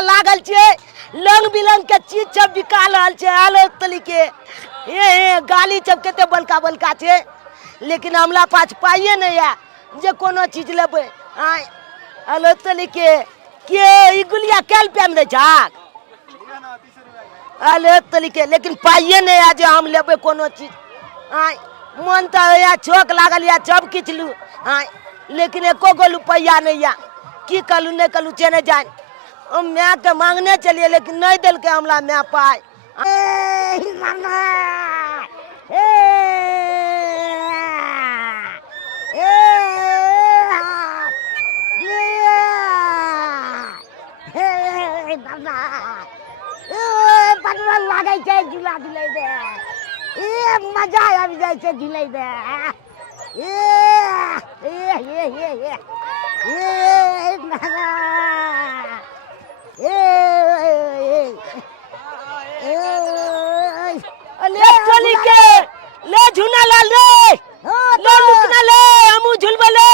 मेला लागल छे रंग बिरंग के चीज सब बिका रहल छे अलग तरीके ये गाली सब केते बलका बलका छे लेकिन हमरा पास पाइए नहीं है जे कोनो चीज लेबे आय अलग तरीके के ई गुलिया केल पे में दे छाक अलग तरीके लेकिन पाइए नहीं है जे हम लेबे कोनो चीज आय मन तो या छोक लागल या सब किछ लू आय लेकिन एको गो रुपया नहीं है की कलू नहीं कलू चेने जान हम मैं के मांगने चलिए लेकिन नहीं दिल के हमला मैं पाए लागे छै झूला झूले दे मजा आबि जाय छै झूले दे ले झूना लाल रे ले लुकना ले हमू झुलबे ले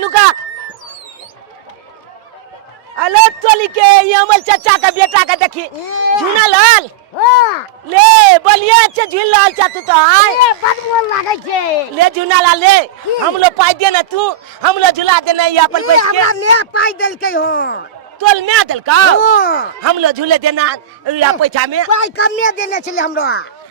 लुका अले टोली के ये हमर चाचा का बेटा का देखी झूना लाल ले बलिया से झूल लाल चातू तो आय बड़ मोन लागे छे ले झूना लाल ले हम लो पाई दे ना तू हम लो झूला दे नहीं अपन बैठ के हमरा पाई देल के हो तोल में देल का हम लो झूले देना या पैसा में पाई कम में देने छले हमरो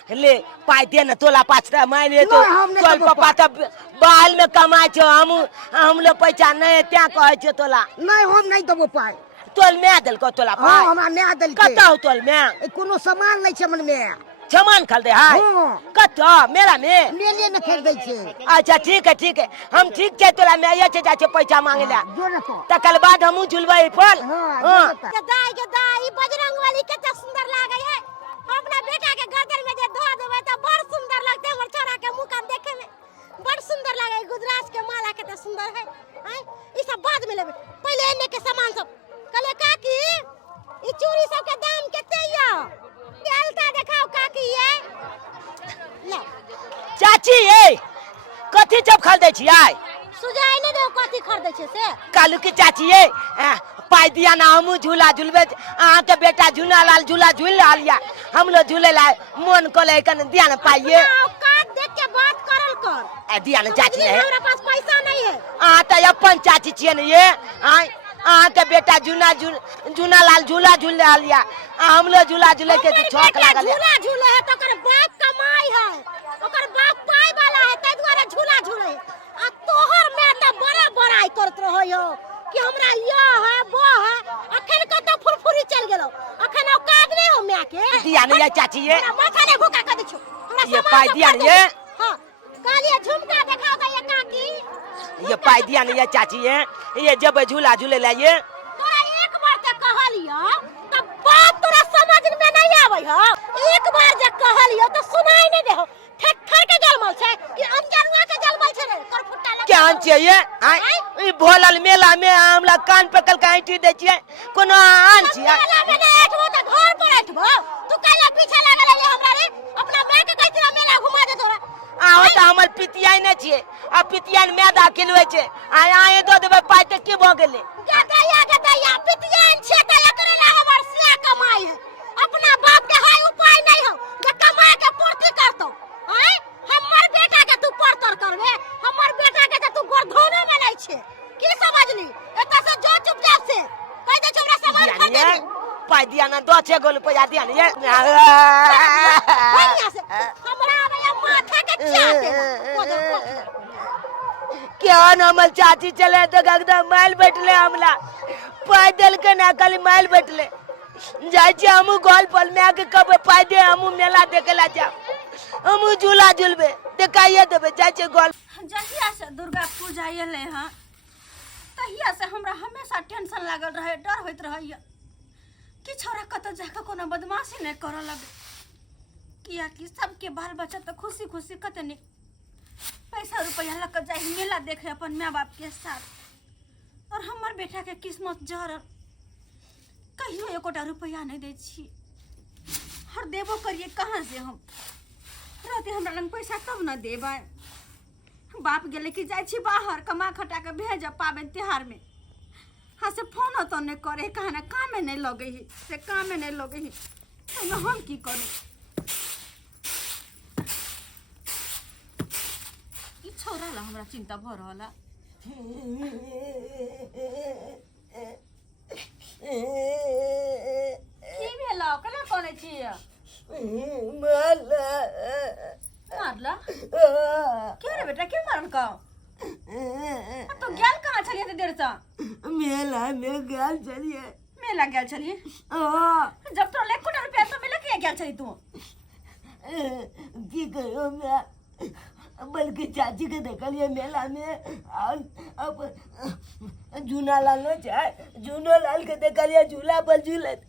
ले पाई दे ना तोला पाछरा मारे तो तोल पापा तब बाल में कमाय छो हम लो पैसा नहीं त्या कहै छो तोला नहीं हम नहीं देबो पाई तोल में देल को तोला पाई हमरा में देल के कतौ तोल में कोनो सामान नहीं छै मन में सामान खरीदे है कतो मेरा में मेले में खरीदै छै अच्छा ठीक है हम ठीक छै तोला में ये छै जाय छै पैसा मांगे ले तकर बाद हमहु झुलबै फल हां के दाई बजरंग वाली कते सुंदर लागे है अपना बेटा के गर्दन में जे धो देबै त बड़ सुंदर लगतै हमर छोरा के मुंह का देखे में बड़ सुंदर लागे गुजरात के माला कते सुंदर है हैं ई सब बाद में लेबै पहले एने के सामान सब कले काकी ई चूड़ी सब के दाम कते या अलता देखाओ काकी ये ले चाची ये कथि सब खरीदै छी आय सुजाय नै दे कथि खरीदै छै से कालू की चाची ये पाई दिया ना हमू झूला झूलबे अहाँ के बेटा झूला लाल झूला झूल लाल या हम लो झूले ला मन कोले कन दिया ना पाइए औकात देख के बात करल कर ए दिया ना चाची है हमरा पास पैसा नहीं है आ त अपन चाची छिए ने ये आय अहाँ के बेटा झूला लाल झूला झूल लाल या हम लो झूला झूले के छक लागल झूला झूले है त ओकर बाप कमाई है ओकर बाप पाई वाला है तै दुआरे झूला झूले आ तोहर में त बड़ा बड़ाई करत रहो कि हमरा यो है वो है अखन को तो फुरफुरी चल गेलो अखन औकात नहीं हो मैं के दिया नहीं ये चाची ये माथा ने भूखा कर दिछो हमरा ये पाई दिया नहीं ये हां कालिया झुमका दिखा दे ये काकी ये पाई दिया नहीं ये चाची ये जब झूला झूले ले ये तोरा एक बार त कहलियो त बात तोरा समझ में नहीं आबै हो एक बार जे कहलियो त सुनाई नहीं दे हो ठेठर के जलमल छै कि अंजरुआ के जलमल छै कर फुट्टा लग क्या आन चाहिए आय ई भोलल मेला में हमरा कान पकल के आंटी दे छिए कोनो आन छिए मेला में नहीं एठबो त घर पर एठबो तू काला पीछे लागल है हमरा रे अपना मां के कहै तोरा मेला घुमा दे तोरा आओ त हमर पितियाई नै छिए आ पितियाई मैदा खिलबै छै आय दो देबे पाई त की भ गेलै के दैया पितियाई छै त एकरे ला हमर सिया कमाई है अपना बाप के हाय उपाय नहीं हो जे कमा के पूर्ति करतो हैं हमर बेटा के तू परतर करबे हमर बेटा के तू गोरधोने में नहीं छे की समझली एता से जो चुपचाप से कह दे छोरा सामान खरीद दे पाई दिया ना 2-6 गोल पैसा दिया नहीं हमरा भैया माथा के चाटे क्या नमल चाची चले तो गगदा माइल बैठले हमला पाई देल के ना खाली माइल बैठले जाय छी हमू गोल पल में आके कब पाई दे हमू मेला देखेला जा हमू झूला झूलबे देखाइए देबे जाय छी गोल जहिया से दुर्गा पूजा एले हां तहिया से हमरा हमेशा टेंशन लागल रहे डर होइत रहैया कि छोरा कत जाके कोनो बदमाशी नहीं करऽ लगे किया कि सबके बाल बच्चा तो खुशी खुशी कते नहीं पैसा रुपया लग जाए मेला देखे अपन माँ बाप के साथ और हमार बेटा के किस्मत जहर कहियो एकोटा रुपया नहीं दे छी हर देबो करिए कहाँ से हम रहते हमरा लंग पैसा तब न देबै बाप गेले कि जाय छी बाहर कमा खटा के भेज पाबन त्योहार में हाँ से फोन तो नहीं करे कहना कामे नहीं लगे ही से कामे नहीं लगे ही तो हम की करूं ई छोरा ला हमरा चिंता भ रहला की भेला कला कोने छी मारला क्यों रे बेटा क्यों मारन का तो गेल कहाँ छलिए ते देर से मेला में गेल छलिए मेला गेल छलिए जब तो 1 कोटी रुपया तो मिले के गेल छली तू की कहो मैं बल्कि चाची के देखलिए मेला में और अब जूना लाल नो चाहे जूनो लाल के देखलिए झूला पर झूलत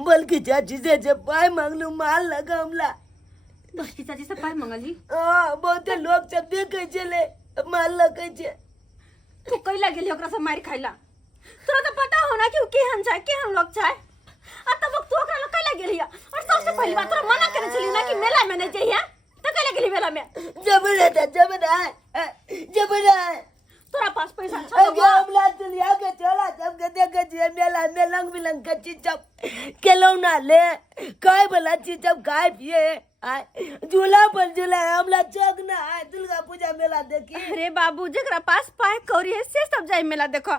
बल्कि चाची से जब पाए मांगलू माल लगा हमला बल्कि चाची से पाई मंगली बहुत लोग सब देखे चले माल लगे छे तू कैला गेली ओकरा से मार खाइला तोरा तो पता हो ना कि केहन चाहे केहन लोग चाहे आ तब तू ओकरा लोग कैला गेली और सबसे पहली बात तोरा मना करे छली ना कि मेला में नहीं जाइए तो कैला गेली मेला में जबरदस्त तोरा पास पैसा छ हमला चलिया के चला सब के देखे छे मेला में रंग बिरंग के चीज सब खिलौना ले काय वाला चीज सब खाए पिए झूला पर झूला हमला चौक ना है दुर्गा पूजा मेला देखी अरे बाबू जकरा पास पाए कौरी है से सब जाए मेला देखो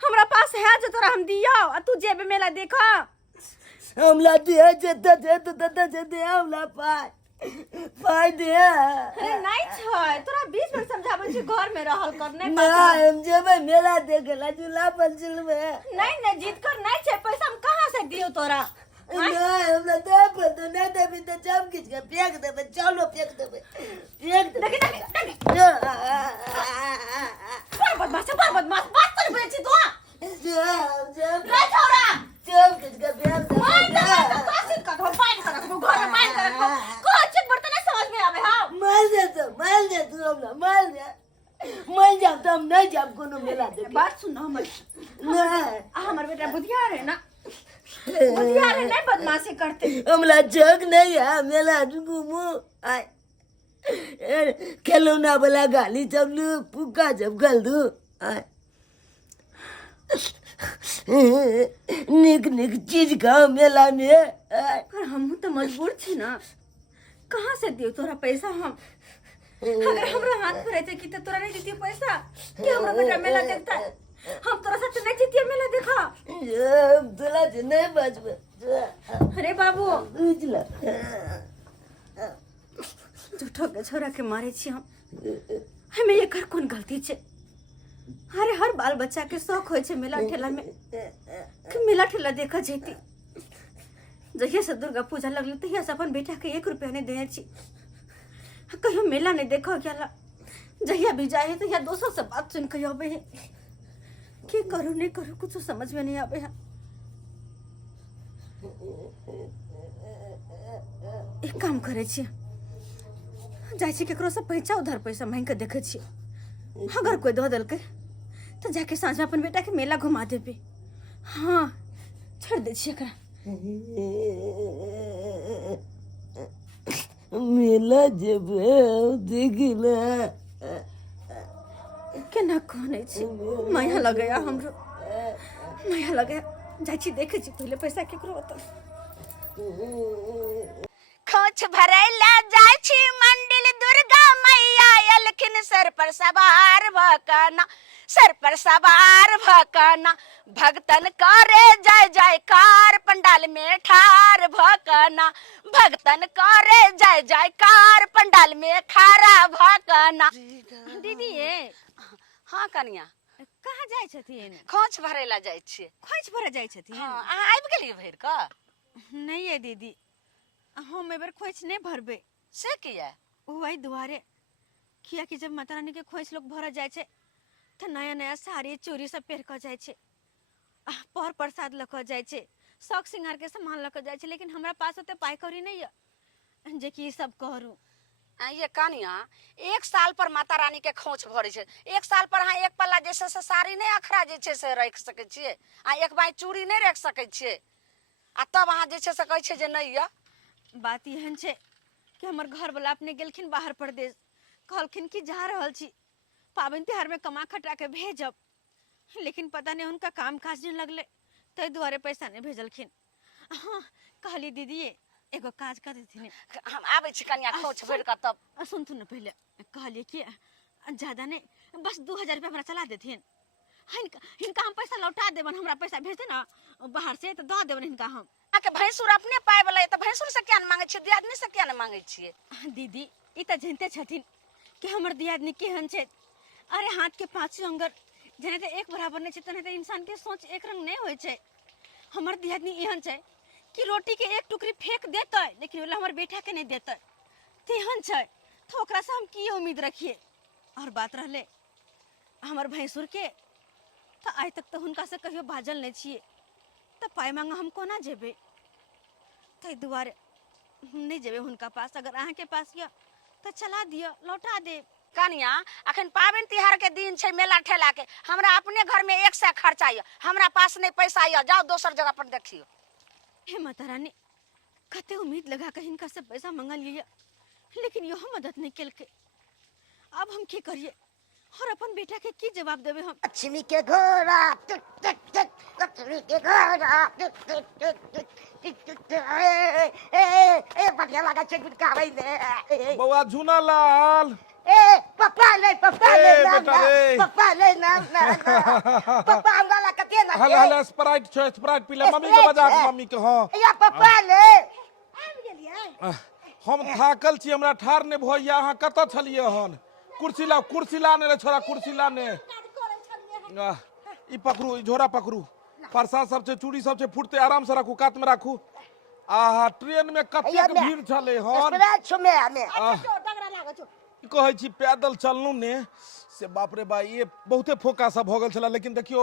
हमरा पास है जो तोरा हम दियो आ तू जेबे मेला देखो हमला दिए जे दे हमला पाए दे अरे नहीं छै तोरा 20 मिनट समझाबै छी घर में रहल करने ना हम जेबे मेला देखेला झूला पर झूलबे नहीं जीत कर नहीं छै पैसा हम कहां से दियो तोरा नहीं हमला दे पर तो नहीं देबी तो जब किछ के फेंक देबे चलो फेंक देबे बदमाश बात कर बे छी तू जब रे छोरा जब किछ के फेंक मार दे देबे कासिन का तो पानी कर तू घर में पानी कर को अच्छे बर्तन समझ में आवे हां मार दे तू हमला मार जा तो हम नहीं जाब कोनो मेला देखे बात सुन हमर नहीं हमर बेटा बुधिया है ना बुधिया है नहीं बदमाशी करते हमला जग नहीं है मेला घूमू आय खिलौना वाला गाली सब लू पुका जब गल दू आय निक निक चीज खाओ मेला में पर हम तो मजबूर छी ना कहाँ से दियो तोरा पैसा हम अगर हमरा हाथ पर रहते कि तोरा नहीं देती पैसा कि हमरा बेटा मेला देखता हम तोरा साथ नहीं जीतिए मेला देखा तोला से नहीं बचबे अरे बाबू बुझला झूठो के छोरा के मारे छी हम हमें ये कर कौन गलती छे अरे हर बाल बच्चा के शौक होय छे मेला ठेला में कि मेला ठेला देखा जेती जहिया से दुर्गा पूजा लगल तहिया से अपन बेटा के 1 रुपया नहीं दे छी कहियो मेला नहीं देखो क्या जहिया भी जाए तहिया दोस्तों से बात सुन के आवे है की करू नहीं करू कुछ समझ में नहीं आवे है एक काम करे छी जाय छी केकरो से पैसा उधार पैसा मांग के देखे छी अगर कोई दो दल के तो जाके सांझ अपन बेटा के मेला घुमा देबे हाँ छोड़ दे छी एकरा मेला जेबे देखिला केना कहने छी माया लगया हमरो माया लगया जाय छी देखे छी पहले पैसा केकरो होता खोच भरैला जाय छी मंदिर दुर्गा मैया एलखिन सर पर सवार भकना भक्तन करे जय जयकार पंडाल में ठार भकना भक्तन करे जय जयकार पंडाल में खारा भकना दीदी ये हाँ कनिया कहाँ जाय छथिन खोच भरैला जाय छी खोज भरे जाय छथिन हां अहाँ आबि गेलिए भर क नहीं है दीदी हम एबर खोज नहीं भरबे से किया वही दुआरे किया कि जब माता रानी के खोज लोग भर जाय छे तो नया नया साड़ी चूड़ी सब पहन के जाय छे पर प्रसाद लक जाय छे शौक सिंगार के सामान लक जाय छे लेकिन हमरा पास ओते पाई कौड़ी नहीं है जे कि सब करू ये कनिया 1 साल पर माता रानी के खोच भरे छे 1 साल पर अहाँ एक पल्ला जैसे से साड़ी नहीं अखरा जे छे से रख सके छिए आ एक बाई चूड़ी नहीं रख सके छिए आ तब अहाँ जे छे से कहै छे जे नहीं या बात यहन छे कि हमर घर वाला अपने गेलखिन बाहर प्रदेश कहलखिन कि जा रहल छी पाबनि त्योहार में कमा खटा के भेजब, लेकिन पता नहीं उनका काम काज नहीं लगले, तै दुआरे पैसा नहीं भेजलखिन। हाँ कहली दीदी एगो काज कर देथिन, हम आबै छी कनिया खोच भर के तब। सुन तू न पहले कहलिए कि ज्यादा नहीं बस 2000 रुपया हमरा चला देथिन, हिनका हम पैसा लौटा देबन, हमरा पैसा भेज दे ना बाहर से तो दे देबन हिनका हम। आके भैंसुर अपने पाए वाला है तो भैंसुर से क्या न मांगे छी, दियादनी से क्या न मांगे छी? दीदी ई त जानते छथिन कि हमर दियादनी केहन छै। अरे हाथ के पांचों अंगर जने ते एक बराबर नहीं छै, तने ते इंसान के सोच एक रंग नहीं होय छै। हमर दियादनी एहन छै कि रोटी के एक टुकड़ी फेंक देतै लेकिन ओला हमर बेटा के नहीं देतै, तेहन छै। तो ओकरा से हम की उम्मीद रखिए। और बात रहले हमर भैंसुर के, तो आज तक तो हुनका से कहियो बाजल नहीं छिए, तो पाई मांगा हम कोना जेबे, तै दुआरे नहीं जेबे हुनका पास। अगर अहाँ के पास या तो चला दियो लौटा दे। कनिया अखन पाबनि तिहार के दिन छै, मेला ठेला के, हमरा अपने घर में 100 खर्चा है, हमरा पास नहीं पैसा है, जाओ दोसर जगह पर देखियो। हे माता रानी कते उम्मीद लगा के हिनका से पैसा मंगल लिया, लेकिन यो मदद नहीं केलके। अब हम की करिए और अपन बेटा के की जवाब देबे हम? लक्ष्मी के घोड़ा टिक टिक टिक, लक्ष्मी के घोड़ा टिक टिक टिक टिक टिक टिक टिक, ए बढ़िया लगा छै गुटकावे ले। बउआ झूना लाल ए पप्पा ले ना बेटा रे। पप्पा ले ना पप्पा हमरा ला कते ना हला हला स्प्राइट छ, स्प्राइट पीला मम्मी के बजा के, मम्मी के। हां या पप्पा ले आबि गेलियै। हम थाकल छी, हमरा ठार ने भइया। अहाँ कत छलिए हन? कुर्सी ला ने रे छोरा, कुर्सी ला ने। ई पकड़ू, ई झोरा पकड़ू, परसा सब छै, चूड़ी सब छै, फुटते आराम से रखू, कात में रखू। आहा ट्रेन में कतेक भीड़ छले हन। स्प्राइट छमे हमे डगरा लागो छ। कहै छी पैदल चललू ने से बाप रे बा, ये बहुते फोका सब हो गल छला। लेकिन देखियो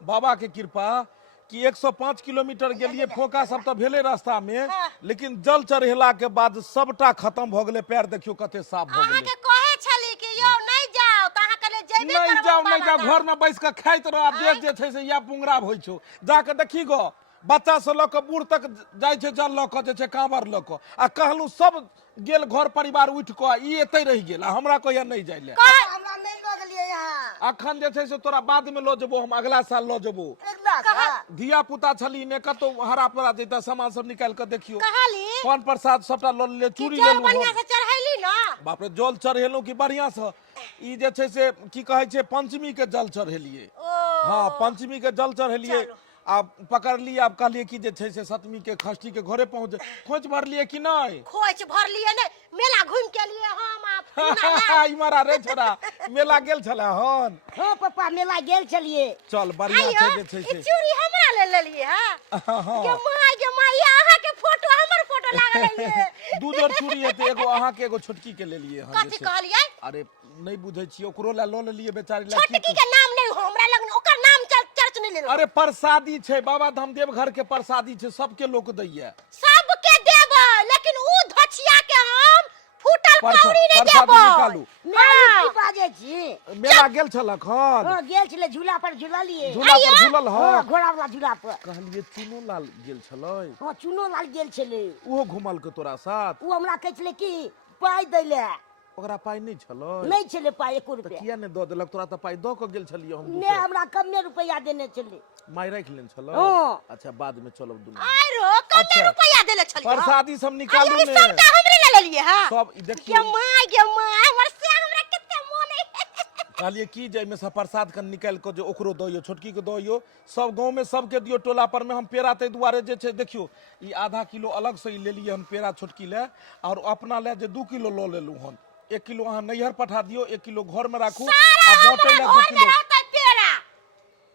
बाबा के कृपा कि 105 किलोमीटर गेलिए, फोका सब तो भेले रास्ता में, लेकिन जल चढ़ेला के बाद सबटा खत्म भ गेले। पैर देखियो कते साफ भ अहाँ गेले। के कहे छली कि यो नहीं जाओ, त अहाँ कहले जेबे करब। नहीं जाओ, घर में बैस के खाइत रह। देख जे छै से या पुंगरा होइ छौ, जाके देखी गो बच्चा से ल के बूढ़ तक जाय छै जल ल के, जे छै कांवर ल के। आ कहलू सब गेल घर परिवार उठ के, ई एते रह गेल, हमरा कहिया नहीं जाय ले। हमरा नहीं ल गेलियै यहां। अखन जे छै से तोरा बाद में लो जेबो, हम अगला साल लो जेबो। अगला साल धिया पुता छली ने कतो हरा पड़ा जेता, सामान सब निकाल के देखियो। कहली पान प्रसाद सबटा ल ले, चूड़ी ले जल लो। बढ़िया से चढ़ैली ना। बाप रे जल चढ़ेलू की बढ़िया से। ई जे छै से की कहै छै पंचमी के जल चढ़ेलिए। हाँ पंचमी के जल चढ़ेलिए। आप पकड़ लिए, आप कहलिए कि जे छै से सप्तमी के खष्टी के घरे पहुंच खोज भरलिए कि नहीं? खोज भरलिए ने, मेला घूम के लिए हम आप। इमरा रे छोरा, मेला गेल छला हन। हां पप्पा मेला गेल छलिए। चल बढ़िया छै जे छै से। चूड़ी हमरा ले लेलिए। हां के माई अहाँ के फोटो, हमर फोटो लागल है। दू जोड़ चूड़ी है, तो एगो अहाँ के एगो छोटकी के ले लिए हन। कथि कहलिए? अरे नहीं बुझे छी, ओकरो ला ल लेलिए बेचारी ला। छोटकी के नाम नहीं हो हमरा लगन, ओकर नाम चर्च नहीं ले। अरे प्रसादी छै, बाबा धाम देवघर के प्रसादी छै, सबके लोक दैया। सबके देबै, लेकिन ऊ धछिया के हम फूटल कौड़ी नहीं प्रसादी देबै। निकालू। मैं की बाजे छी? मेला गेल छलक हन। हां गेल छले, झूला पर झूललिए। झूला पर झूलल हां हन। घोड़ा वाला झूला पर। कहलिए चुनो लाल गेल छलै। हां चुनो लाल गेल छले। ओहो घुमल के तोरा साथ? ऊ हमरा कहै छले कि पाई दै ले। ओकरा पाई नहीं छलै? नहीं छले पाई 1 तो रुपया। किया ने द देलक? तोरा त पाई द के गेल छलिए हम। ने हमरा कमे रुपया देने छले। माई राख लेन छलै। हाँ। अच्छा बाद में चलब दुनू। आरो कते अच्छा। रुपया देले छलिए? प्रसादी सब निकालू अरे ने। सबटा हमरे ले लेलिए। हां सब के देखिए माय हमर से हमरा कते मोन है। कहलिए की जे में से प्रसाद के निकाल के जो ओकरो दइयो, छोटकी के दइयो, सब गांव में सबके दियो। टोला पर में हम पेड़ा तै दुआरे जे छै देखियो, ई आधा किलो अलग से ले लिए हम पेड़ा छोटकी ले, और अपना ले जे 2 किलो ल लेलू हन। 1 किलो अहाँ नैहर पठा दियो, 1 किलो घर में राखू, आ बाटै ले 2 किलो। पेड़ा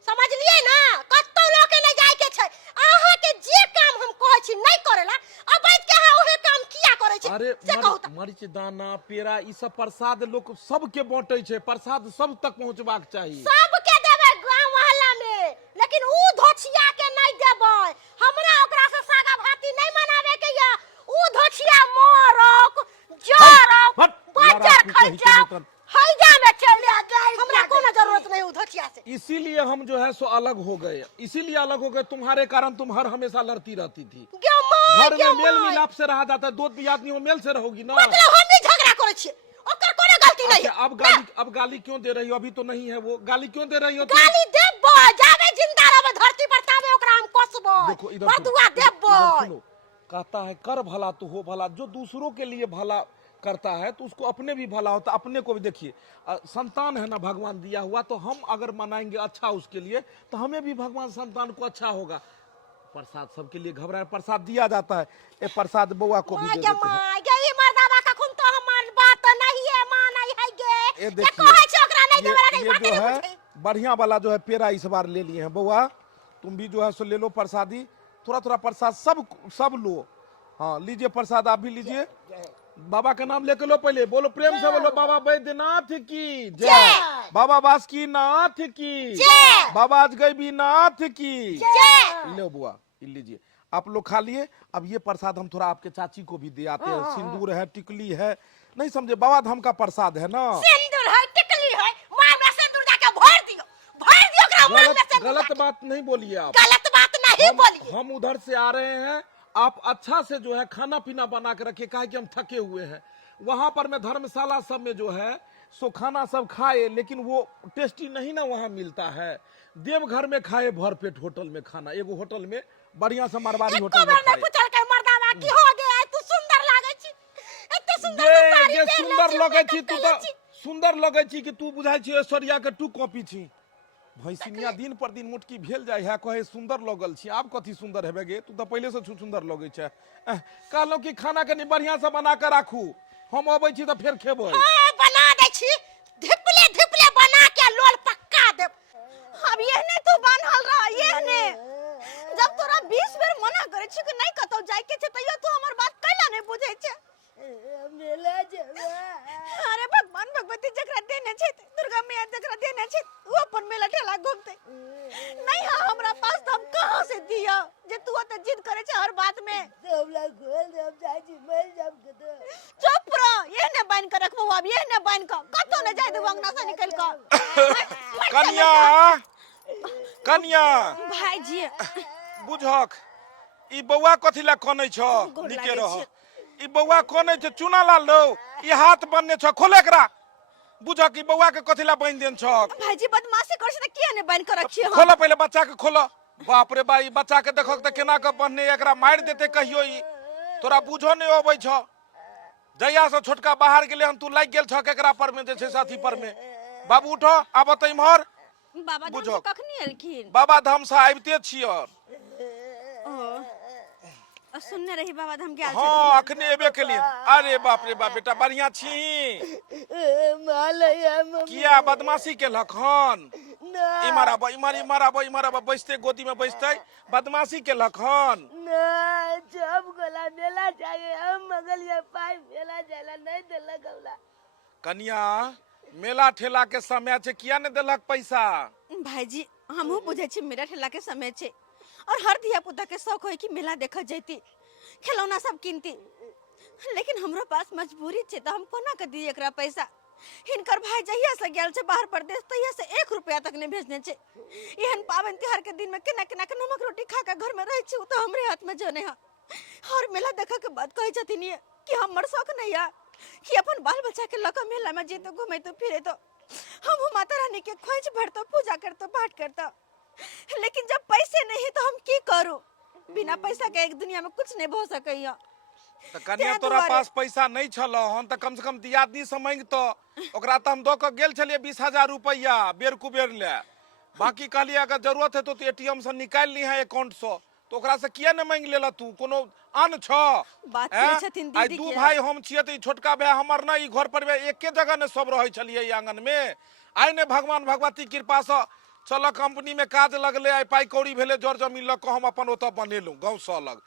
समझलिए ना, कत्तो लोग के ले जाय के छै। अहाँ के जे काम हम कहै छी नहीं करेला, अब बैठ के अहाँ ओहे काम किया करै छी? अरे से कहू त। मरीच दाना पेड़ा ई सब प्रसाद लोग सबके बांटै छै, प्रसाद सब तक पहुंचबाक चाही। सबके देबै गांव मोहल्ला में, लेकिन ऊ धोछिया के नहीं देबै। हमरा ओकरा से सागा भाती नहीं मनावे के या। ऊ धोछिया मोरक जरक हट, बजर लड़ा तू कही खैजा के नहीं हैजा में चले गए। हमरा कोनो जरूरत नहीं ऊ धोछिया से। इसीलिए हम जो है सो अलग हो गए, इसीलिए अलग हो गए। तुम्हारे कारण तुम हर हमेशा लड़ती रहती थी। गे माय घर में मेल मिलाप से रहा जाता, दो आदमी में मेल से रहोगी ना। मतलब हम भी झगड़ा करे छी, ओकर कोनो गलती नहीं अच्छा, अब गाली क्यों दे रही हो? अभी तो नहीं है वो, गाली क्यों दे रही हो तुम? गाली देबो जावे जिंदा रहबे धरती पर तावे ओकरा हम कसबो देखो इधर बदुआ सुनो, देबो इधर सुनो, कहता है कर भला तो हो भला। जो दूसरों के लिए भला करता है तो उसको अपने भी भला होता। अपने को भी देखिए, संतान है ना भगवान दिया हुआ, तो हम अगर मनाएंगे अच्छा उसके लिए तो हमें भी भगवान संतान को अच्छा होगा। प्रसाद सबके लिए घबराए, प्रसाद दिया जाता है। ये प्रसाद बउआ को भी दे देते हैं। मां गई मर्दावा का खून तो हमार बात नहीं है मां नहीं है गे ये ये देखिए, कहै छै ओकरा नहीं ये देबे नहीं जो बाटे नहीं है बुझे बढ़िया वाला जो है पेड़ा इस बार ले लिए हैं बउआ। तुम भी जो है सो ले लो प्रसादी, थोड़ा थोड़ा प्रसाद सब लो। हाँ लीजिए प्रसाद, आप भी लीजिए। बाबा का नाम लेके लो, पहले बोलो, प्रेम से बोलो, बाबा बैद्यनाथ की जय, बाबा बासुकीनाथ की जय, बाबा अजगैबीनाथ की जय। लो बुआ लीजिए, आप लोग खा लिए। अब ये प्रसाद हम थोड़ा आपके चाची को भी दे आते हैं। सिंदूर है, टिकली है, नहीं समझे, बाबा धाम का प्रसाद है ना। सिंदूर है टिकली है मां में सिंदूर जाके भर दियो ओकरा मां में सिंदूर गलत बात नहीं बोलिए आप। गलत बात नहीं बोलिए हम उधर से आ रहे हैं, आप अच्छा से जो है खाना पीना बना के रखिए, काहे कि हम थके हुए हैं। वहां पर मैं धर्मशाला सब में जो है सो खाना सब खाए, लेकिन वो टेस्टी नहीं ना वहां मिलता है। देवघर में खाए भर पेट होटल में खाना, एगो होटल में बढ़िया से मारवाड़ी होटल में खाए। पूछल के मर्दावा की हो गया तू सुंदर लागे छी एते सुंदर साड़ी ये पहन सुंदर ले लगे छी, तू तो सुंदर लगे छी कि तू बुझाई छी ऐश्वर्या के टू कॉपी छी। भैंसिनिया दिन पर दिन मोटकी भेल जाय है, कहे सुंदर लगल छी। आप कथी सुंदर हेबे गे, तू तो पहले से सुंदर लगे छै। कहलो कि खाना कनी बढ़िया से बना के राखू, हम अबै छी तो फिर खेबै। हां बना दे छी धिपले बना के लोल पक्का दे। अब ये ने तू बान्हल रह, ये ने जब तोरा 20 बेर मना करे छी कि नहीं कतौ जाय के छै, तइयो तू हमर बात कैला नहीं बुझै छै। मेला जेबा अरे भगवान भगवती जकरा देने छै, दुर्गा मैया जकरा देने छै, वो अपन मेला ठेला घूमते नहीं है हमरा पास, तो हम कहां से दिया जे तू तो जिद करे छै हर बात में। सब लोग खोल दे जाय छी मर जाब के चुप रह, ये ने बांध के रखबो, अब ये ने बांध के कतौ ने जाय देबो अंगना से निकल के। कन्या कन्या भाईजी बुझक, ई बौआ कथी ला कनै छ? निके रह। ई बौआ कनै छ, चूना लाल लो, ई हाथ बनने छ, खोले एकरा। बुझक, ई बौआ के कथी ला बांध देन छ? भाईजी बदमाशी कर से किया ने बांध के रखिए हम? खोलो पहले बच्चा के खोलो। बाप रे बा, ई बच्चा के देखक त केना के बन्ने, एकरा मार देते कहियो। ई तोरा बुझो नहीं अबै छ। जहिया से छोटका बाहर गेले हम, तू लाग गेल छ केकरा पर में, जे छै साथी पर में। बाबू उठो, आब त इम्हर। बाबा धाम से कखनी एलखिन? बाबा धाम से आबिते छियै। सुनने रही बाबा धाम के आल छथिन। हाँ अखने एबे के लिए। अरे बाप रे बाप, बेटा बढ़िया छी। किया बदमाशी केलक हन? इमर आब, इमर आब, बैसते गोदी में बैसते बदमाशी केलक हन। ना जब गोला मेला जाए हम मगलिया पाई मेला जाला नहीं देलक गौला। कन्या मेला ठेला के समय छे, किया ने देलक पैसा? भाईजी हमहू बुझे छी मेला ठेला के समय छे, और हर धिया पुता के शौक होय कि मेला देख जैती, खिलौना सब किनती, लेकिन हमरो पास मजबूरी छे, तो हम कोना के दी एकरा पैसा। हिनकर भाई जहिया से गेल छे बाहर प्रदेश, तहिया से 1 रुपया तक नहीं भेजने छे। एहन पावन त्योहार के दिन में केना केना के नमक रोटी खा के घर में रह छी, तो हमरे हाथ में जने है। और मेला देखा के बाद कहे छथिन ये कि हमर शौक नहीं है कि अपन बाल बच्चा के लक मेला में जेतो, घूमे तो फिरे तो, हम माता रानी के खोज भरतो, पूजा करतो, पाठ करतो, लेकिन जब पैसे नहीं तो हम की करूं? बिना पैसा के एक दुनिया में कुछ नहीं हो सकैया। तो कन्या तोरा पास पैसा नहीं छलो हन, तो कम से कम दियादनी से मांग तो। ओकरा तो हम दो के गेल छलिए 20,000 रुपया बेर कुबेर ले। बाकी कहलिए अगर जरूरत है तो एटीएम से निकाल ली है अकाउंट से, तो ओकरा से किया न मांग लेला तू? कोनो आन छ? बात करे छथिन दीदी आई दू भाई हम छिए, तो छोटका भाई हमर ना, ई घर पर एके जगह ने सब रहे छलिए आंगन में। आई ने भगवान भगवती कृपा से चल कंपनी में काज लगले, आई पाई कौड़ी भेले, जर जमीन लग के हम अपन ओत बनेलू गाँव से अलग।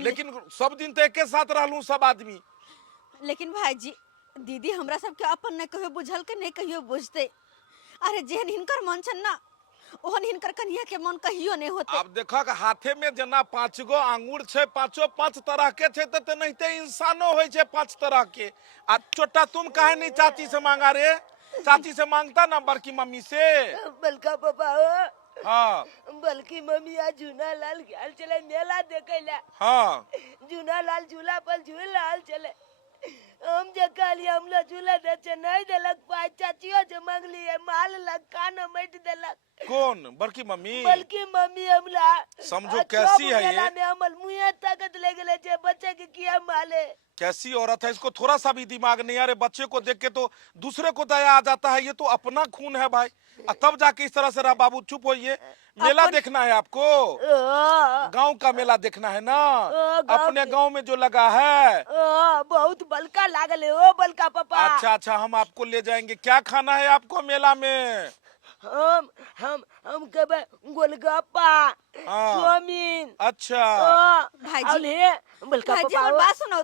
लेकिन सब दिन तो एके साथ रहलू सब आदमी। लेकिन भाईजी दीदी हमरा सबके अपन नहीं कहियो बुझल के नहीं कहियो बुझते। अरे जेहन हिनकर मन छन ना, ओहन हिनकर कन्या के मन कहियो नहीं होते। अब देखक हाथे में जना 5 गो आंगूर छे, 5 तरह के छे, तो नहिते इंसानो होय छे 5 तरह के। आ छोटा तुम काहे नहीं चाची से मांगा रे? चाची से मांगता ना, बड़की मम्मी से। बलका पापा हो, हाँ बल्कि मम्मी आज जूना लाल गेल चले मेला देखेला। हाँ जूना लाल झूला पर झूल लाल चले, हम जे कहली हम लोग झूला दे छे नहीं देलक पाई चाचियो जे मंगली है माल लग कान मैट देलक कौन बड़की मम्मी? बल्कि मम्मी हमला समझो कैसी है ये? में हमल मुंह ताकत ले गेले छे बच्चे के किया माले। कैसी औरत है, इसको थोड़ा सा भी दिमाग नहीं। अरे बच्चे को देख के तो दूसरे को दया आ जाता है, ये तो अपना खून है भाई। तब जाके इस तरह से रहा। बाबू चुप होइए, मेला देखना है आपको, गांव का मेला देखना है ना, अपने गांव में जो लगा है। बहुत बलका लागल है ओ बलका पापा। अच्छा, हम आपको ले जाएंगे। क्या खाना है आपको मेला में? हम कबे गोलगप्पा चाउमीन। अच्छा भाईजी बलका भाईजी पापा हमर बात सुनो,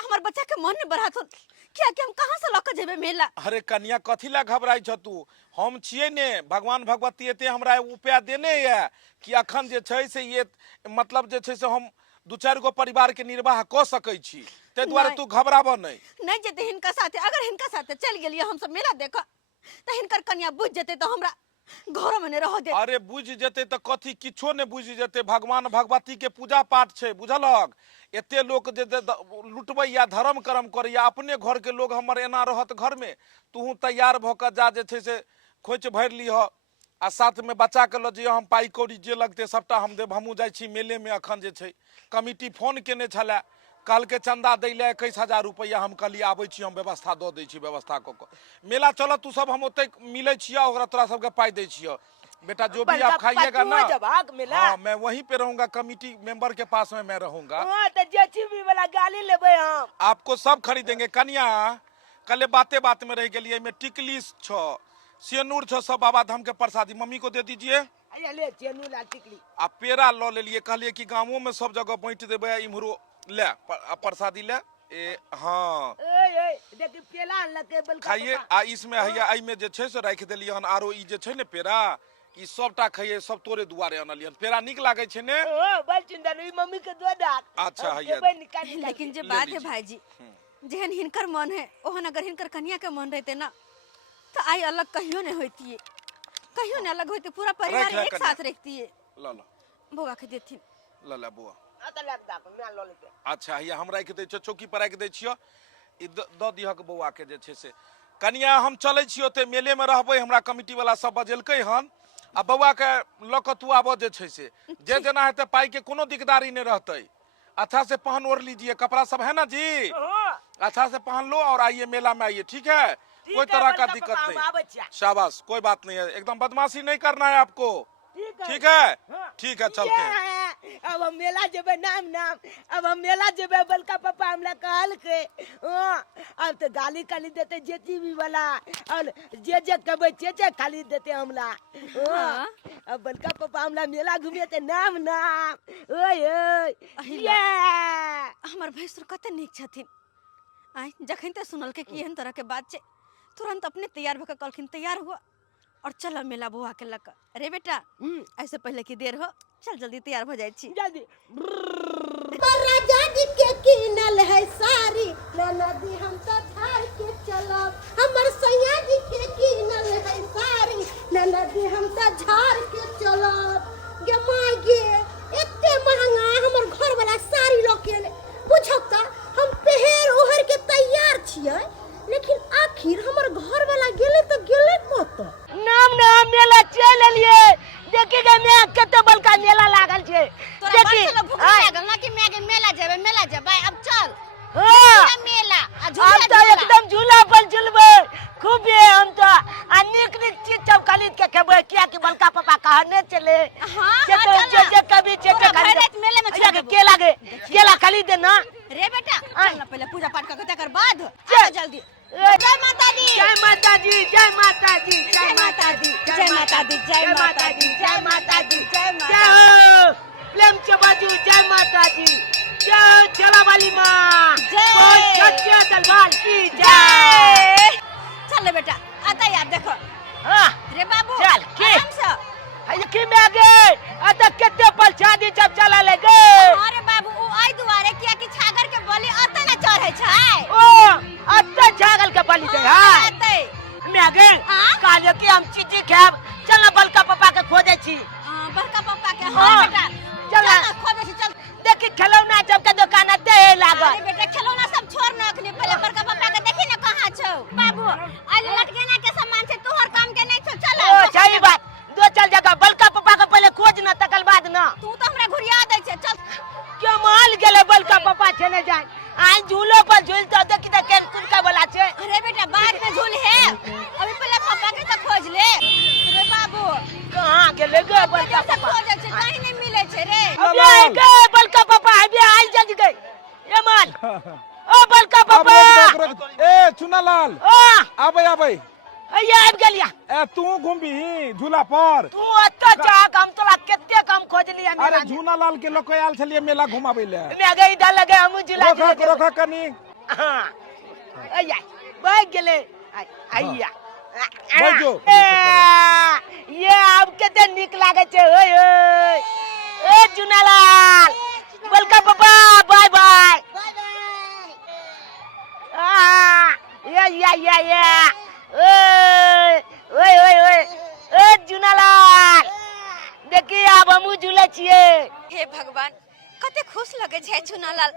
हमर बच्चा के मन में बढ़ा तो क्या कि हम कहां से लक जेबे मेला? अरे कन्या कथी ला घबराई छ तू? हम छिए ने भगवान भगवती एते हमरा उपाय देने है कि अखन जे छै से ये मतलब जे छै से हम दू चार गो परिवार के निर्वाह क सकै छी। ते द्वारे तू घबराबो नहीं जेते हिनका साथे, अगर हिनका साथे चल गेलिए हम सब मेला देख त हिनकर कन्या बुझ जेते तो हमरा घर में रह दे। अरे बुझ जेते तो कथी, किछो ने बुझ जेते। भगवान भगवती के पूजा पाठ छै बुझलक। एते लोग जे लुटबै या धर्म कर्म करे या अपने घर के लोग हमर एना रहत घर में, तू तैयार भ के जा जे छै से खोच भर लीह आ साथ में बच्चा के लो जे हम पाई कौड़ी जे लगते सबटा हम देब। हमहू जाय छी मेले में। अखन जे छै कमिटी फोन केने छले, कल के चंदा दै ले 21,000 रुपया। हम कहली आबै छी, हम व्यवस्था द दै छी। व्यवस्था क के मेला चल, तू सब हम ओते मिलै छियै, ओकरा तोरा सबके पाई दै छियै। बेटा जो भी आप खाइएगा ना, हाँ मैं वहीं पे रहूंगा, कमिटी मेंबर के पास में मैं रहूंगा। जेसीबी वाला गाली लेबै हम। आपको सब खरीदेंगे। कन्या कल बाते बात में रह गई में टिकली छ, सेनूर छ, सब बाबा धाम के प्रसादी मम्मी को दे दीजिए। ले सेनूर ला टिकली आ पेड़ा लो ले लिए। कहलिए कि गाँवों में सब जगह बांट देवे, इम्हरो ले प्रसादी ले। ए हाँ देखी पेला लके बलका खाइए। आ इसमें हैया आई में जे छै से राख देलिए हन। आरो ई जे छै ने पेड़ा, ई सबटा खाइए, सब तोरे दुआरे अनलिए हन। पेड़ा निक लागे छै ने? बड़ सुंदर। ई मम्मी के दो दात। अच्छा हैया। लेकिन जे बात है भाईजी, जेहन हिनकर मन है ओहन अगर हिनकर कन्या के मन रहते ना तो आई अलग कहियो नहीं होती, कहियो नहीं अलग होती, पूरा परिवार एक साथ रहती है। ला ला बुआ के देथिन। ला ला बुआ। अच्छा अच्छा हैया हम राख दै छियो, चौकी पर राख दै छियो। ई द दिहक बौआ के जे छै से। कन्या हम चलै छियो ते मेले में रहबै, हमरा कमिटी वाला सब बजेलकै हन। आ बौआ के ल क तू आबो जे छै से, जे जेना हेते पाई के कोनो दिकदारी नहीं रहते। अच्छा से पहन ओढ़ लीजिए, कपड़ा सब है ना जी, अच्छा से पहन लो और आइए मेला में आइए, ठीक है? कोई तरह का दिक्कत नहीं। शाबाश, कोई बात नहीं है, एकदम बदमाशी नहीं करना है आपको, ठीक है? ठीक है, चलते हैं। अब हम मेला जेबे नाम अब हम मेला जेबे बलका पापा हमरा कहल के। अब तो गाली खाली देते जेसीबी वाला, और जे कबे चे खाली देते हमला। अब बलका पापा हमला मेला घूमे ते नाम ओए हमर भैंसुर कते नीक छथिन। आई जखन ते सुनल के कि एहन तरह के बात छे, तुरंत अपने तैयार होकर कलखिन तैयार हुआ और चल मेला बुआ के लक। अरे बेटा ऐसे पहले की देर हो, चल जल्दी तैयार हो जाए छी। जल्दी। राजा जी के कीनल है सारी नदी, हम तो धार के चलब। हमर सैया जी के कीनल है सारी नदी, हम तो झार के चलब। गे माय गे, एते महंगा हमर घर वाला साड़ी लकेले। बुझो त हम पहर ओहर के तैयार छियै, लेकिन आखिर हमर घर वाला गेले तो गेले कत? नाम मेला चल लिए। देखिए मैं कते बलका मेला लागल छे। तोरा बच्चा भूख लागल ना कि मेला जेबे। अब चल मेला हम तो एकदम झूला पर झूलबे खूब। हम तो निक चीज सब खरीद के खेबे, किया कि बलका पापा कहने चले। जे कभी मेले में केला खरीद देना। रे बेटा चल ना, पहले पूजा पाठ करके तकर बाद आ जल्दी। जय माता दी, जय माता दी, जय माता दी, जय माता दी, जय माता दी, जय माता दी, जय माता दी, जय हो प्रेम से बाजू जय माता दी। जय चला वाली माँ, जय सच्चे दरबार की जय। चल बेटा आता यार देखो। रे बाबू चल की आराम से की में आगे आता कितने प्रसादी सब चला ले गे। अरे बाबू ओ आई दुआरे किया कि छागर के बलि अते ना चढ़े छै। ओ अते छागल के बलि दे है अते में आगे काले की हम चीची खाब। चल बलका पापा के खोजे छी। बड़का पापा के। हां बेटा चल खोजे छी। चल देखी खिलौना सब के दुकान ते लागल। अरे बेटा खिलौना सब छोड़ ना, अखनी पहले बड़का पापा बाबू आज लटकेना के सामान से तोहर काम के नहीं छो चल ओ सही बात दो चल जगह बलका पापा के पहले खोज ना तकल बाद ना तू तो हमरा घुरिया दै छे चल क्या माल गेले बलका पापा चले जाए आज झूलो पर झूल तो देखी त के कुनका वाला छे अरे बेटा बाद में झूल है अभी पहले पापा के तो खोज ले अरे बाबू कहां गेले गे बलका सब पापा खोजे छे कहीं नहीं मिले छे रे अबे गे बलका पापा अबे आई जज गए ये माल ओ बलका पापा ए चुनालाल ओ आबे आबे ये आब गेलिया ए तू घूमबी झूला पर तू अत्ता चाक हम तोरा केते कम खोज लिया अरे झूनालाल के लोग आयल छलिए मेला घुमाबे ले मैं गई इधर लगे हम जिला रोका कनी हां आया बैठ गेले आइया बैठ जो ये अब केते निक लागे छे ओए ओए ए चुनालाल बलका पापा बाय बाय या ओए ओए ओए ओए ए चुनालाल देखिए अब हम झूले छिए हे भगवान कते खुश लगे छे चुनालाल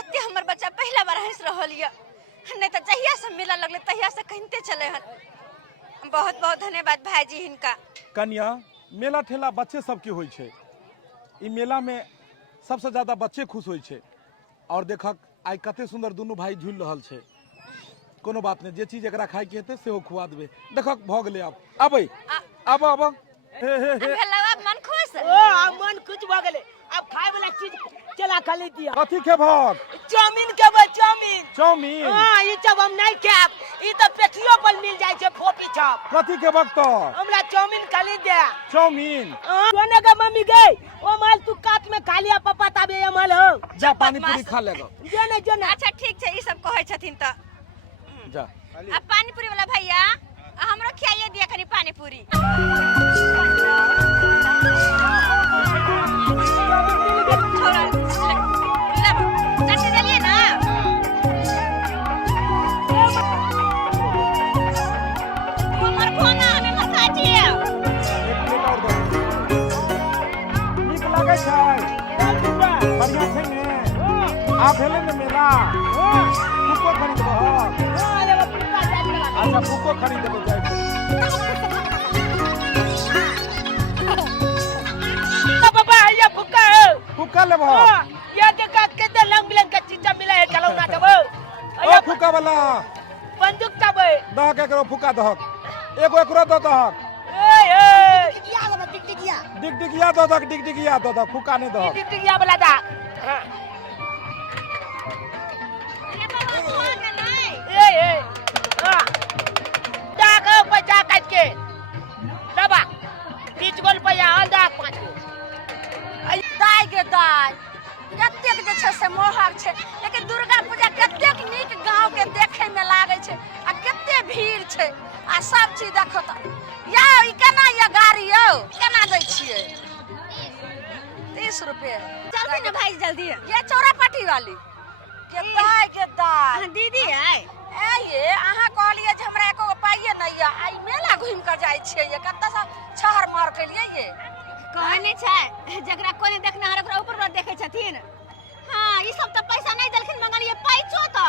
अत्ते हमर बच्चा पहला बार हंस रहल य नहीं तो जहिया से मिला लगले तहिया से कहते चले हन बहुत बहुत धन्यवाद भाईजी हिनका कन्या मेला ठेला बच्चे सबके होय छे ई मेला में सबसे ज्यादा बच्चे खुश होय छे और देखक आई कते सुंदर दोनों भाई झूल रहल छे कोनो बात नहीं जे चीज एकरा खाए के हेते सेहो खुआ देबे देखक भ गेले अब अबै अब हे भलवा मन खुश ओ मन कुछ भ गेले अब खाए वाला चीज चला खा दिया कथी खेबक चाउमीन खेबै चाउमीन चाउमीन हां ई सब हम नहीं खाब ई तो पेटियो पर मिल जाय छे फोपी छाप कथी खेबक तो हमरा चाउमीन खाली दे चाउमीन सोने का मम्मी गई ओ माल तू काट में खा लिया पापा तबे ये माल हो जा पानी पूरी खा लेगो जेने अच्छा ठीक छे ई सब कहै छथिन त जा अब पानी पूरी वाला भैया हमरो खियाइए दिया कनी पानी पूरी छोरा ले चाटे देलिए ना हमर खाना हमें मत खाइए नीक लागे छै बढ़िया छै ने आ भेले ने मेला फुको खरीदबो अच्छा फुको खरीदबो जाय पापा ये फुक्का फुका लेबो ये देखा केते लंग बिलंग का चीजा मिला है चलो ना तब ओ फुका वाला बंदूक तब दहक एकरो फुका दहक एगो एकरो दो दहक ए डिगडिगिया दो दहक फुका ने दहक टिकटिकिया वाला दा ये बाबा खाना नहीं ए हां दागा पैसा काट के दबा 30 गोल पैसा हल दा 5 दाई गे दाई कतेक जे छै से मोहक छै लेकिन दुर्गा पूजा कतेक नीक गांव के देखे में लागे छै आ कते भीड़ छै आ सब चीज देखो त या ई केना या गाड़ी यौ केना दै छियै 30 रुपए जल्दी ना भाई जल्दी ये चौरापाटी वाली के दाई दीदी है ए ये अहाँ कहलिए जे हमरा एको पाइए नहीं है आई मेला घूम कर जाय छियै ये कत्ता से छहर मार के लिए ये कहने छै जकरा कोने देखना है ओकरा ऊपर देखे छथिन हां ई सब तो पैसा नहीं देलखिन मंगलिए पैसो तो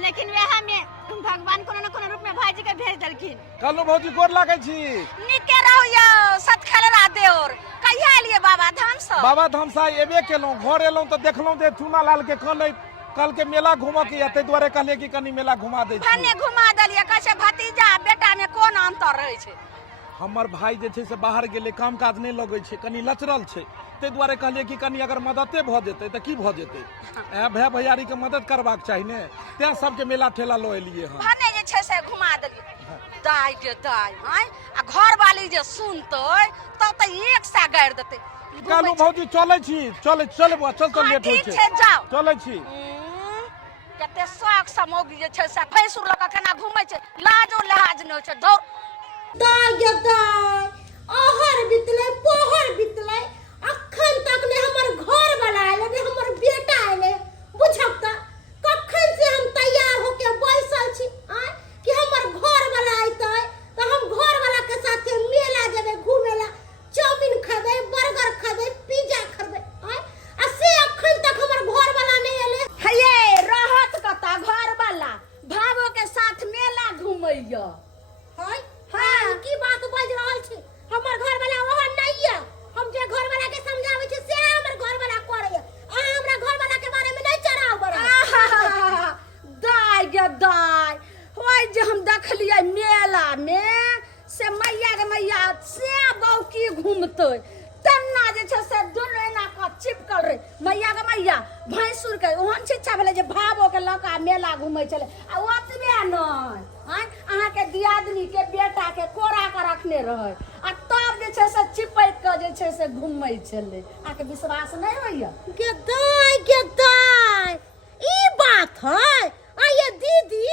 लेकिन वह में भगवान कोनो न कोनो रूप में भाईजी के भेज देलखिन कल्लू भौजी गोर लागै छी निके रहो या सत खेलरा देओर कहिया एलिए बाबा धाम से बाबा धाम से एबे केलौ घर एलौ त देखलौ जे चुनालाल के कल के मेला घूम के एते दुआरे कहले कि कनी मेला घुमा दे छी भने घुमा देलिए कैसे भतीजा बेटा में कोन अंतर रहे छै हमर भाई जे छै से बाहर गेले काम काज नहीं लगै छै कनी लचरल छै ते दुआरे कहलिए कि कनी अगर मददे भ जेतै त की भ जेतै ए भाई भैयारी के मदद करबाक चाहि ने ते सबके मेला ठेला लो एलिए हम भने जे छै से घुमा देलिए दाई गे दाई हैं आ घर वाली जे सुनतै त एक सा गाड़ देतै कालू भौजी चलै छी चल लेट होइ ठीक छै छै जाओ चलै छी कते शौक समोगी जे छै से फैसुर लक केना घुमै छै लाजो लहाज नै छै दौड़ दाई आहर बितले पोहर बितले अखन तक ने हमर घर वाला आले ने हमर बेटा आले बुझब त कखन से हम तैयार होके बैसल छी कि हमर घर वाला आइतै त हम घर वाला के साथे मेला जेबे घुमेला चाउमीन खेबै बर्गर खेबै पिज्जा खेबै आ से अखन तक हमर घर वाला नहीं आले हे रहत कता घर वाला भावो के साथ मेला मैया से बौकी घूमते तन्ना जे छै से दोनो एना का चिपकल रहे मैया के मैया भैंसुर के ओहन शिक्षा भेले जे भावो के लका मेला घूमै चले आ ओतबे नै अहाँ के दियादनी के बेटा के कोरा के रखने रहे आ तब जे छै से चिपैक के जे छै से घूमै चले आ के विश्वास नहीं होइया के दाई ई बात है आ ये दीदी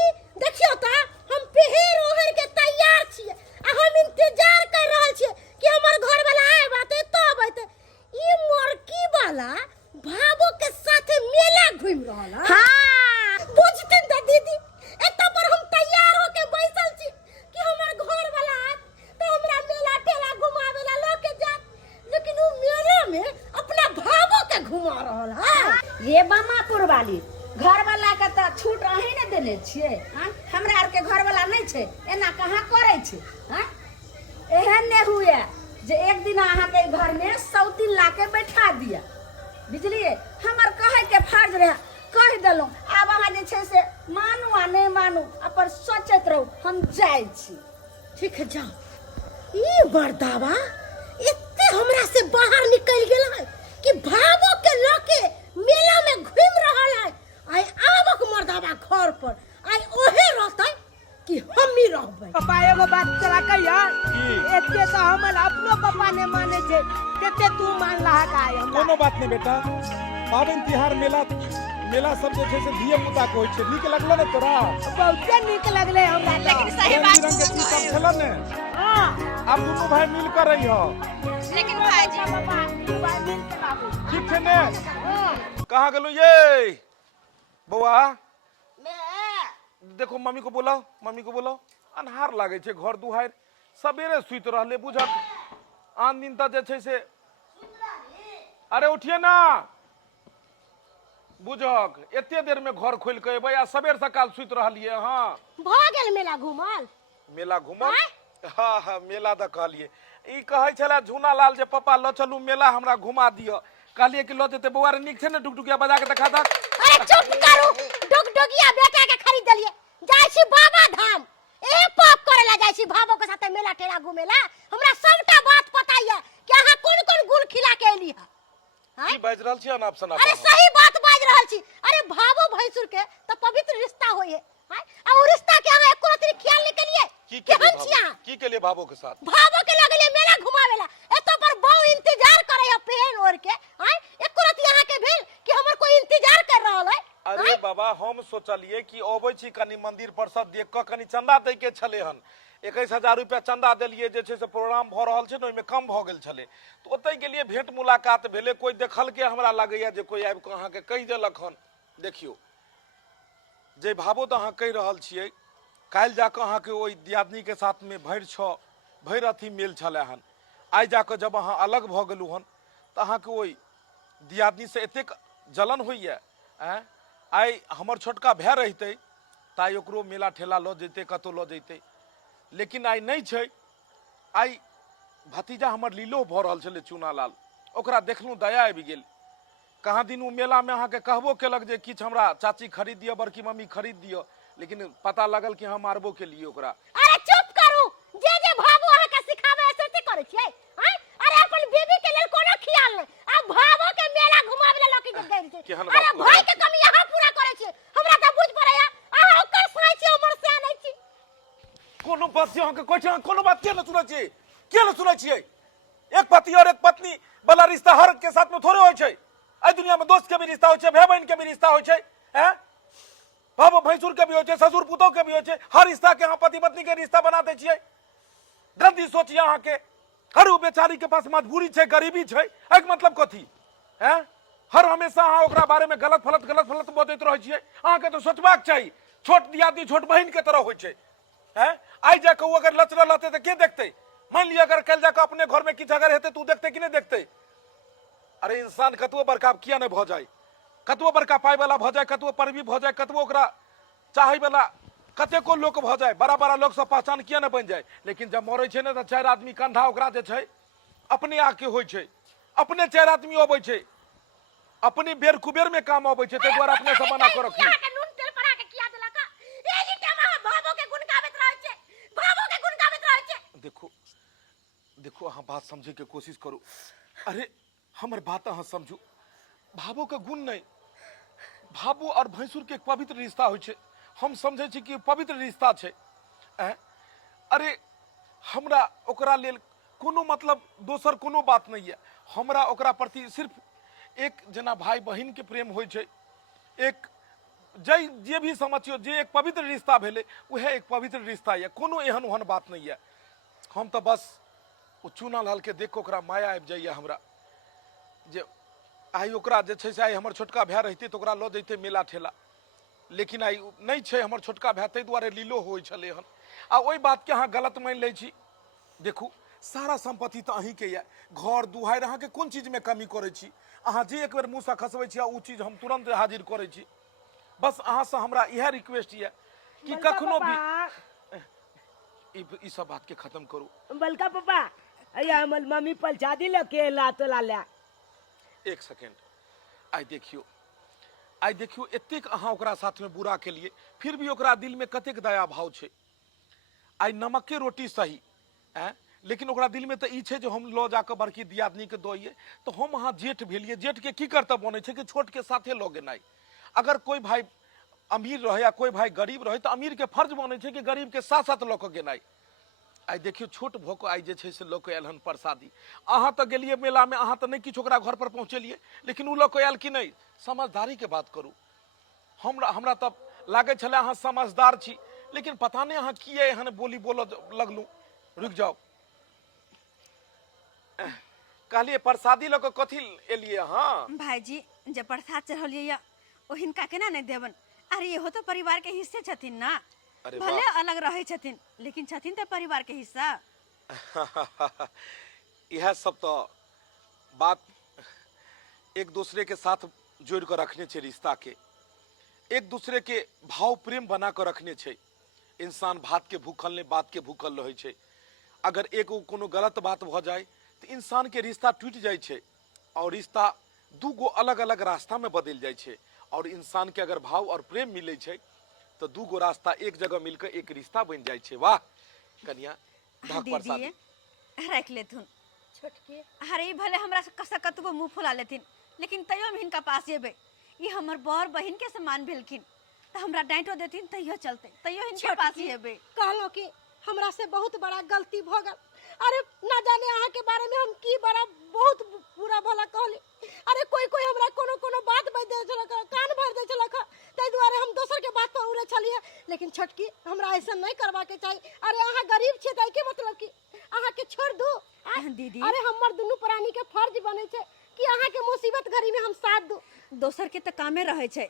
देखियो त हम पहर ओहर के तैयार छिए आ हम इंतजार कर रहल छिए कि हमर घर वाला आए बाते तब आते ई मोरकी वाला भावो के साथे मेला घूम रहल है हां बुझते त दीदी एत पर हम तैयार होके बैसल छी कि हमर घर वाला आए तो हमरा मेला ठेला घुमावेला लेके जा लेकिन वो मेला में अपना भावो के घुमा रहल है ये बामापुर वाली घर वाला के त छूट अहीं ने देने छिए हमरा आर के घर वाला नहीं छे एना कहां करे छे एहन ने हुए जे एक दिन अहाँ के घर में सौतीन लाके बैठा दिया बुझलिए हमर कहे के फर्ज रहे कह देलौं आब अहाँ जे छै से मानू आ नहीं मानू अपन सोचत रहू हम जाय छी ठीक है जाओ ई बरदावा इतने हमरा से बाहर निकल गेल है कि भावो के लके मेला में घूम रहल है आई आबक मर्दावा घर पर आई ओहे रहतै कि हम ही रहबै पापा एगो बात चला कहिया एते तो हमर अपनो पापा ने माने छे केते तू मान लहा का है हमरा कोनो बात नहीं बेटा पावन तिहार मेला मेला सब जे छै से धिये पुता के होय छै नीक लगलो ने तोरा बहुते नीक लगले हमरा लेकिन सही बात रंग के चीज सब खेलो ने हां अब दोनों भाई मिल कर रही हो लेकिन भाईजी पापा भाई मिल के बाबू ठीक है ने कहां गेलो ये बौआ देखो मम्मी को बोलाओ अन्हार लागे छे घर दुहार सवेरे सुत रहले बुझक आन दिन त जे छै से अरे उठिए ना बुझक एते देर में घर खोल के एबै आ सवेर सकाल सुत रहलिए हां भ गेल मेला घुमल मेला घुमल हां मेला द कहलिए ई कहै छला झूना लाल जे पापा ल चलू मेला हमरा घुमा दियो कहलिए कि ल जेते बौआ रे नीक छै ने डुगडुगिया बजा के देखा दक अरे चुप करू डुगडुगिया बेटा के खरीद लिये जाय छी बाबा धाम ए पाप करेला जाय छी भावो के साथे मेला टेला घुमेला हमरा सबटा बात पता है कि अहाँ कोन-कोन गुल खिला के एली है की बाज रहल छी अनाप शनाप अरे सही बात बाज रहल छी अरे भावो भैंसुर के तो पवित्र रिश्ता होय है आ ओ रिश्ता के अहाँ एको रति ख्याल नहीं करिए की के लिए भावो के साथ भावो के लगले मेला घुमावेला एतो पर बहु इंतजार करे है पेन ओर के एको रति अहाँ के भेल कि हमर कोई इंतजार कर रहल है अरे बाबा हम सोचलिए कि अबै छी कनी मंदिर पर सब देख के कनी चंदा दे के छले हन 21,000 रुपया चंदा देलिए जे छै से प्रोग्राम भ रहल छै न ओइ में कम भ गेल छले तो ओतै के लिए भेंट मुलाकात भेले कोई देखल के हमरा लागैया जे कोई आबि के अहाँ के कहि देलक हन देखियो जे भावो त अहाँ कहि रहल छियै काल जाके अहाँ के ओइ दियादनी के साथ में भैर अथी मेल छले हन आइ जाके जब अहाँ अलग भ गेलु हन त अहाँ के ओइ दियादनी से एतेक जलन होइया आई हमर छोटका भाई रहते ताई ओकरो मेला ठेला ल जैते कतो ल जैते लेकिन आई नहीं छै आई भतीजा हमर लीलो भ रहल छले चुनालाल ओकरा देखलू दया आबि गेल कहाँ दिन उ मेला में अहाँ के कहबो केलक जे किछ हमरा चाची खरीद दियो बड़की मम्मी खरीद दियो लेकिन पता लगल कि हम मारबो के लिए ओकरा अरे चुप करू जे भावो अहाँ के सिखावे ऐसे करे छियै अरे अपन बेबी के लेल कोनो ख्याल नै आ भावो के मेला घुमावे ले लकी जब गेल छै अरे भाई के कमी यहाँ पूरा करे छियै हमरा त बुझ पड़ैया अहाँ ओकर साइ छी हमर से नै छी कोनो बात से अहाँ के कोइ कोनो बात के न सुनै छियै एक पति और एक पत्नी वाला रिश्ता हर के साथ में थोड़े होय छै आई दुनिया में दोस्त के भी रिश्ता होय छै भाई बहन के भी रिश्ता होय छै हैं बाबू भैंसुर के भी होय छै ससुर पुतोह के भी होय छै हर रिश्ता के अहाँ पति पत्नी के रिश्ता बना दै छियै गलती सोचिए अहाँ के हर उ बेचारी के पास मजबूरी छै गरीबी छै एक मतलब कथी हैं हर हमेशा अहाँ ओकरा बारे में गलत फलत बतैत रहै छियै अहाँ के तो सोचबाक चाही छोट दियादनी छोट बहन के तरह होय छै हैं आई जाके वो अगर लचरल रहते तो के देखते मान लिया अगर कल जाके अपने घर में किछ अगर हेते तू देखते कि नहीं देखते अरे इंसान कतबो बड़का किया नहीं भ जाए कतबो बड़का पाई वाला भ जाए कतबो परवी भ जाए कतबो ओकरा चाहे वाला कतेको लोक भ जाए बड़ा बड़ा लोग सब पहचान किया नहीं बन जाए लेकिन जब मरे छै ने तो 4 आदमी कंधा ओकरा जे छै अपने आके होय छै अपने 4 आदमी अबै छै अपनी बेर कुबेर में काम अबै छै ते द्वारा अपने से बना के रखी नून तेल पड़ा के किया देलक एली टाइम भावो के गुण गाबैत रहै छै भावो के गुण गाबैत रहै छै देखो देखो अहाँ बात समझे के कोशिश करू। अरे हमर बात अहाँ समझू। भावो के गुण नहीं, भावो और भैंसुर के एक पवित्र रिश्ता होइ छै। हम समझे छी कि पवित्र रिश्ता छै। अरे हमरा ओकरा लेल कोनो मतलब दोसर कोनो बात नहीं है। हमरा ओकरा प्रति सिर्फ एक जना भाई बहन के प्रेम होइ छै। एक जे भी समझियो जे एक पवित्र रिश्ता भेले वह एक पवित्र रिश्ता है। कोनो एहन ओहन बात नहीं है। हम तो बस ओ चुनल हल के देख के ओकरा माया आबि जाइए हमरा। जे आई ओकरा जे छै से आई हमर छोटका भाई रहते तो ओकरा लऽ जैते मेला ठेला, लेकिन आई नहीं छै हमर छोटका भाई, ताहि दुआरे लीलो होइ छलै हन। आ ओहि बात के अहाँ गलत मान लै छी। देखू सारा संपत्ति तो अहीं के ये, घर दुहार अहाँ के कोन चीज में कमी करे छी? अहाँ जे एक बेर मुँह से खसबै छी ओ चीज हम तुरंत हाजिर करे छी। बस अहाँ से हमरा यह रिक्वेस्ट है कि कखनो भी ई सब बात के खत्म करू। बलका पापा अया हमर मम्मी पलचा दिल के ला तो ला ला। एक सेकेंड, आई देखियो एतेक अहाँ ओकरा साथ में बुरा के लिए फिर भी ओकरा दिल में कतेक दया भाव छै। आई नमक के रोटी सही लेकिन ओकरा दिल में तो ई छै जो हम लो जाकर बड़की दियादनी के दोइए। तो हम अहाँ जेठ भेलिए, जेठ के की कर्तव्य बने छै कि छोट के साथे लो गेनाइ। अगर कोई भाई अमीर रहे या कोई भाई गरीब रहे तो अमीर के फर्ज बने छै कि गरीब के साथ साथ लऽ के गेनाइ। आई देखियो छोट भऽ कऽ आई जे छै से लऽ के आयल हन प्रसादी। अहाँ तो गेलिए मेला में, अहाँ तो नहीं किछु ओकरा घर पर पहुँचेलिए, लेकिन उ लऽ के आयल कि नहीं? समझदारी के बात करू। हमरा तो लागे छले अहाँ समझदार छी, लेकिन पता नहीं अहाँ किए एहन बोली बोल लगलू। रुक जाओ, कहलिए प्रसादी लऽ के कथी एलिए? हाँ भाईजी जे प्रसाद चढ़लिए ओ हिनका केना नहीं देवन? अरे इहो तो परिवार के हिस्से छथिन ना। अरे भले अलग रहे छथिन लेकिन छथिन तो परिवार के हिस्सा। यह सब तो बात एक दूसरे के साथ जोड़ कर रखने छे, रिश्ता के एक दूसरे के भाव प्रेम बना कर रखने छे। इंसान भात के भूखल ने बात के भूखल रहे छे। अगर एगो कोनो गलत बात भ जाए तो इंसान के रिश्ता टूट जाए छे और रिश्ता दू गो अलग अलग रास्ता में बदल जाए छे। और इंसान के अगर भाव और प्रेम मिले छे तो दू गो रास्ता एक जगह मिलकर एक रिश्ता बन जाए छे। वाह कन्या दीदी रख लेथुन छोटकी। अरे भले हमरा से कसा कतबो मुंह फुला लेथिन लेकिन तैयो हम हिनका पास जेबे। ई हमर बर बहिन के समान भेलखिन तो हमरा डांटो देथिन तैयो चलते, तैयो हिनके पास जेबे। कहलो कि हमरा से बहुत बड़ा गलती भ गल। अरे ना जाने अहाँ के बारे में हम की बड़ा बहुत बुरा भला कहली। अरे कोई कोई हमरा कोनो कोनो बात बज दे छलक, कान भर दे छलक, तै दुआरे हम दोसर के बात पर उड़े छलिए। लेकिन छोटकी हमरा ऐसा नहीं करबा के चाहिए। अरे अहाँ गरीब छे तै के मतलब कि अहाँ के छोड़ दू? दीदी अरे हमर दुनू प्राणी के फर्ज बने छे कि अहाँ के मुसीबत घड़ी में हम साथ दू। दोसर के तो कामे रहे छे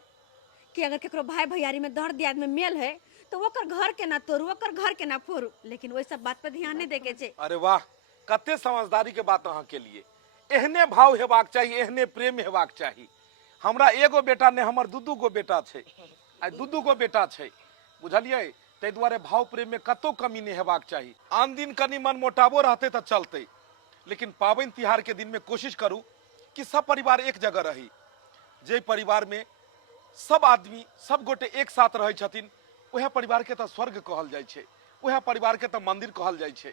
कि अगर केकरो भाई भैयारी में दर्द दियाद में मेल है तो ओकर घर के ना तोड़ू, ओकर घर के ना फोड़ू, लेकिन वही सब बात पर ध्यान नहीं देके छे। अरे वाह कते समझदारी के बात अहाँ के लिए। एहने भाव हेबाक चाहिए, एहने प्रेम हेबाक चाहिए। हमरा एगो बेटा ने हमर दू गो बेटा छे, आ दू गो बेटा छे, बुझलिए? तै दुआरे भाव प्रेम में कतो कमी नहीं हेबाक चाहिए। आन दिन कनी मन मोटाबो रहते तो चलते, लेकिन पावन तिहार के दिन में कोशिश करू कि सब परिवार एक जगह रही। जे परिवार में सब आदमी सब गोटे एक साथ रहे छथिन वह परिवार के तो स्वर्ग कहल जाय छे, वह परिवार के तो मंदिर कहल जाय छे।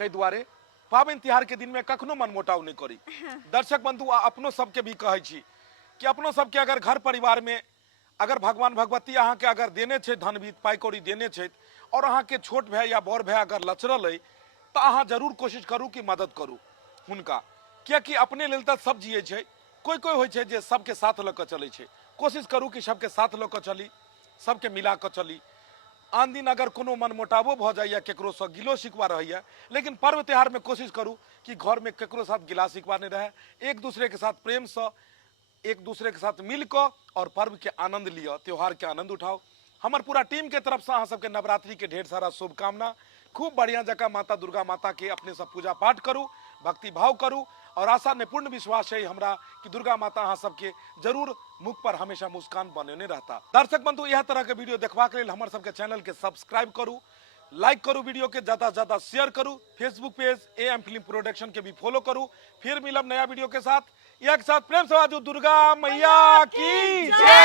तै दुआरे पावन तिहार के दिन में कखनो मन मोटाव नहीं करी। दर्शक बंधु अपनो सबके भी कहै छी कि अपनो सबके अगर घर परिवार में अगर भगवान भगवती अहाँ के अगर देने छे धन भी पाई कौड़ी देने छे और अहाँ के छोट भाई या बड़ भाई अगर लचरल है तो अहाँ जरूर कोशिश करू कि मदद करू हुनका, कियाकि अपने लेल तो सब जिये छे। कोई कोई होय छे जे सबके साथ लऽ कऽ चलै छे। कोशिश करू कि सबके साथ लऽ कऽ चली, सबके मिला कऽ चली। आन दिन अगर कोनो मन मोटावो भ जाइए, केकरो से गिलो शिकवा रहिए, लेकिन पर्व त्योहार में कोशिश करू कि घर में केकरो साथ गिला शिकवा नहीं रहे। एक दूसरे के साथ प्रेम से एक दूसरे के साथ मिलकर और पर्व के आनंद लियो, त्योहार के आनंद उठाओ। हमार पूरा टीम के तरफ से अहाँ सबके नवरात्रि के ढेर सारा शुभकामना। खूब बढ़िया जगह माता दुर्गा माता के अपने सब पूजा पाठ करू, भक्ति भाव करू और आशा ने पूर्ण विश्वास है हमरा कि दुर्गा माता अहाँ सबके जरूर मुख पर हमेशा मुस्कान बनेने रहता। दर्शक बंधु यह तरह के वीडियो देखबाक लेल हमर सबके चैनल के सब्सक्राइब करू, लाइक करू, वीडियो के ज्यादा से ज्यादा शेयर करू, Facebook page AM film production के भी फॉलो करू। फिर मिलब नया वीडियो के साथ। एक साथ प्रेम से आवाज दुर्गा मैया की जय।